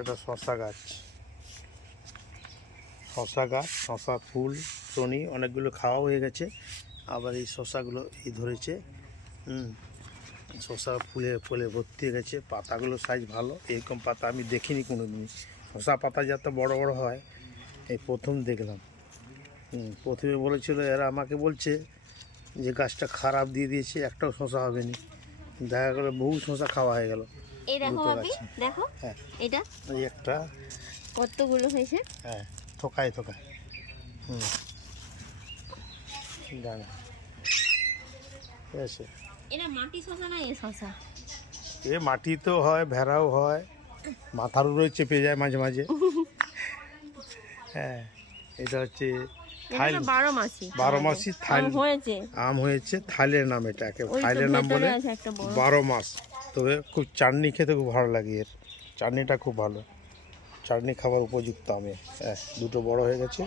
এটা শশা গাছ, শশা ফুল টনি অনেকগুলো খাওয়া হয়ে গেছে। আবার এই শশাগুলো এই ধরেছে। শশা ফুলে ফুলে ভর্তি হয়ে গেছে। পাতাগুলো সাইজ ভালো, এরকম পাতা আমি দেখিনি কোনো দিন। শশা পাতা যত বড় বড় হয় এই প্রথম দেখলাম। প্রথমে বলেছিল, এরা আমাকে বলছে যে গাছটা খারাপ দিয়ে দিয়েছে, একটাও শশা হবে না। দেখা গেলো বহু শশা খাওয়া হয়ে গেল। এই দেখো ভাবি, দেখো হ্যাঁ, এটা এই একটা, কতগুলো হয়েছে। হ্যাঁ থোকায় থোকায়। জানা ঠিক আছে। এটা মাটি শশা না এ শশা? এ মাটিতেও হয়, ভেড়াও হয়, মাথার উপরে চেপে যায় মাঝে মাঝে। হ্যাঁ, এটা হচ্ছে বারো মাসি হয়েছে আম হয়েছে। থাইলের নাম, এটাকে থাইলের নাম বলে 12 মাস। তবে খুব চাটনি খেতে খুব ভালো লাগে, এর চাটনিটা খুব ভালো, চাটনি খাবার উপযুক্ত আমে। হ্যাঁ, দুটো বড় হয়ে গেছে।